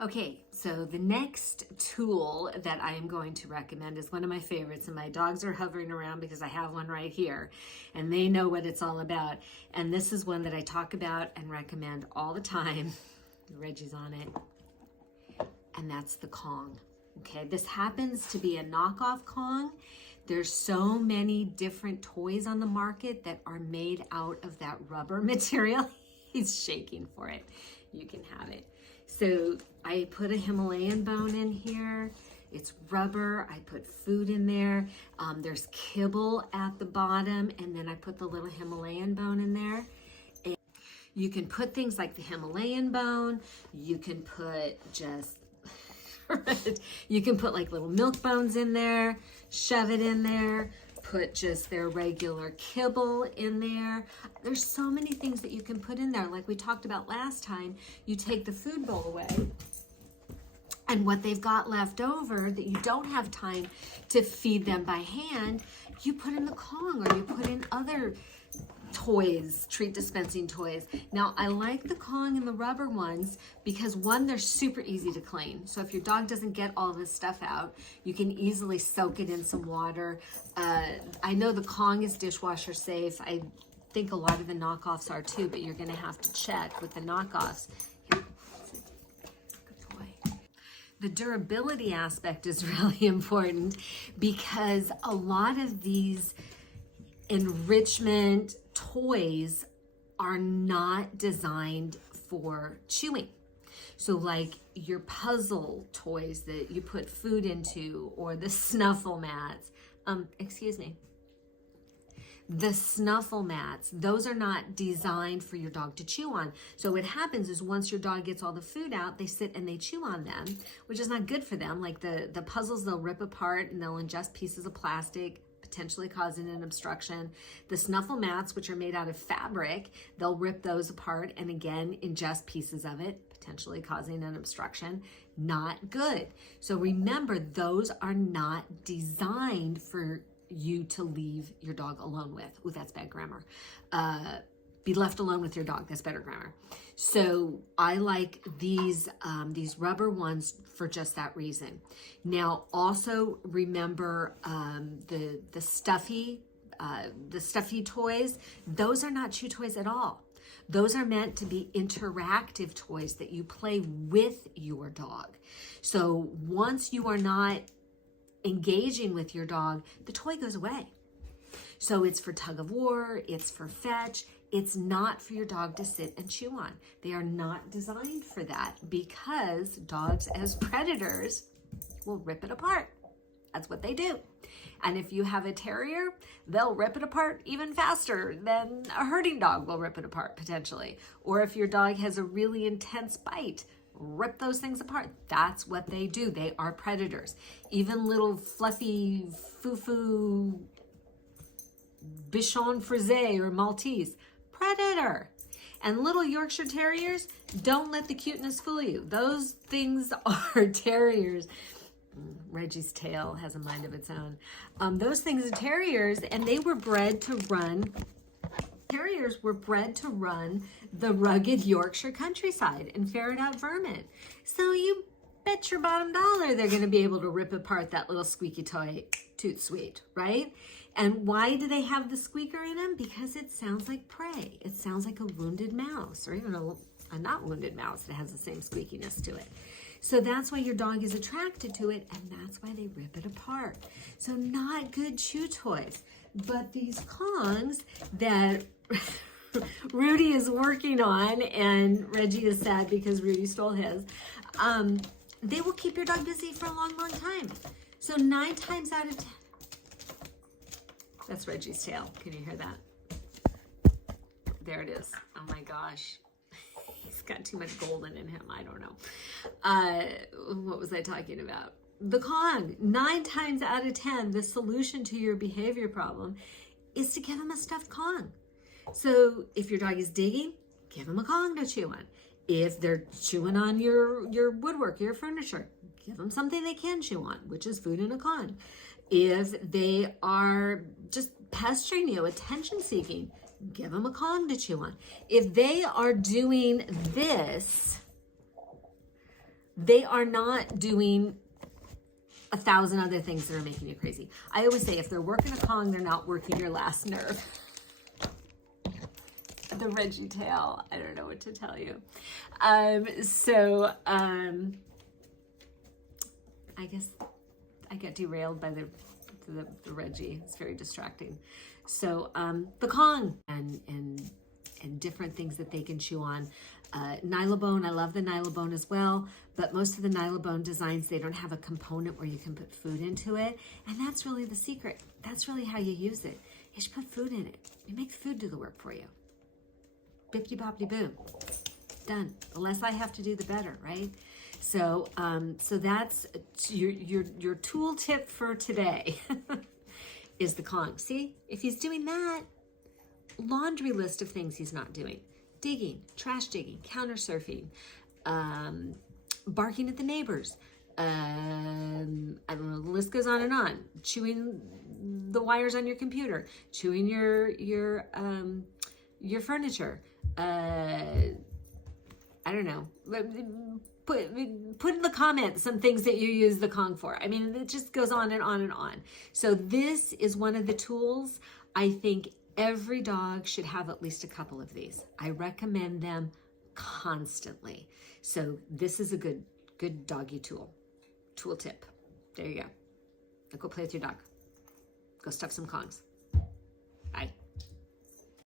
Okay, so the next tool that I am going to recommend is one of my favorites, and my dogs are hovering around because I have one right here, and they know what it's all about. And this is one that I talk about and recommend all the time. Reggie's on it, and that's the Kong. Okay, this happens to be a knockoff Kong. There's so many different toys on the market that are made out of that rubber material. He's shaking for it. You can have it. So I put a Himalayan bone in here. It's rubber. I put food in there. There's kibble at the bottom, and then I put the little Himalayan bone in there. And you can put things like the Himalayan bone. You can put just, you can put like little milk bones in there, shove it in there. Put just their regular kibble in there. There's so many things that you can put in there. Like we talked about last time, you take the food bowl away, and what they've got left over that you don't have time to feed them by hand, you put in the Kong, or you put in other toys, treat dispensing toys. Now, I like the Kong and the rubber ones because one, they're super easy to clean. So if your dog doesn't get all this stuff out, you can easily soak it in some water. I know the Kong is dishwasher safe. I think a lot of the knockoffs are too, but you're gonna have to check with the knockoffs. Here. Good boy. The durability aspect is really important because a lot of these enrichment toys are not designed for chewing. So like your puzzle toys that you put food into, or the snuffle mats, the snuffle mats, those are not designed for your dog to chew on. So what happens is once your dog gets all the food out, they sit and they chew on them, which is not good for them. Like the puzzles, they'll rip apart and they'll ingest pieces of plastic, potentially causing an obstruction. The snuffle mats, which are made out of fabric, they'll rip those apart and again ingest pieces of it, potentially causing an obstruction. Not good. So remember, those are not designed for you to leave your dog alone with. Ooh, that's bad grammar. Be left alone with your dog. That's better grammar. So I like these rubber ones for just that reason. Now, also remember the stuffy toys. Those are not chew toys at all. Those are meant to be interactive toys that you play with your dog. So once you are not engaging with your dog, the toy goes away. So it's for tug of war, it's for fetch. It's not for your dog to sit and chew on. They are not designed for that because dogs as predators will rip it apart. That's what they do. And if you have a terrier, they'll rip it apart even faster than a herding dog will rip it apart potentially. Or if your dog has a really intense bite, rip those things apart. That's what they do. They are predators. Even little fluffy foo-foo Bichon Frise or Maltese, predator. And little Yorkshire Terriers, don't let the cuteness fool you. Those things are terriers. Reggie's tail has a mind of its own. Those things are terriers, and they were bred to run. Terriers were bred to run the rugged Yorkshire countryside and ferret out vermin. So you bet your bottom dollar they're going to be able to rip apart that little squeaky toy, Toot Sweet, right? And why do they have the squeaker in them? Because it sounds like prey. It sounds like a wounded mouse, or even a not wounded mouse that has the same squeakiness to it. So that's why your dog is attracted to it, and that's why they rip it apart. So not good chew toys. But these Kongs that Rudy is working on, and Reggie is sad because Rudy stole his, they will keep your dog busy for a long, long time. So 9 times out of 10, that's Reggie's tail. Can you hear that? There it is. Oh my gosh. He's got too much golden in him. I don't know. What was I talking about? The Kong. 9 times out of 10, the solution to your behavior problem is to give him a stuffed Kong. So if your dog is digging, give him a Kong to chew on. If they're chewing on your woodwork, your furniture, give them something they can chew on, which is food in a Kong. If they are just pestering you, attention seeking, give them a Kong to chew on. If they are doing this, they are not doing 1,000 other things that are making you crazy. I always say if they're working a Kong, they're not working your last nerve. The Reggie tail, I don't know what to tell you. I guess I get derailed by the Reggie. It's very distracting. So the Kong and different things that they can chew on. Nylabone, I love the Nylabone as well, but most of the Nylabone designs, they don't have a component where you can put food into it. And that's really the secret. That's really how you use it. You should put food in it. You make food do the work for you. Bippity boppity boom. Done. The less I have to do, the better, right? So so that's your tool tip for today is the Kong. See, if he's doing that, laundry list of things he's not doing. Digging, trash digging, counter surfing, barking at the neighbors. I don't know, the list goes on and on. Chewing the wires on your computer, chewing your furniture. I don't know. Put in the comments some things that you use the Kong for. I mean, it just goes on and on and on. So this is one of the tools. I think every dog should have at least a couple of these. I recommend them constantly. So this is a good doggy tool tip. There you go. Now go play with your dog. Go stuff some Kongs.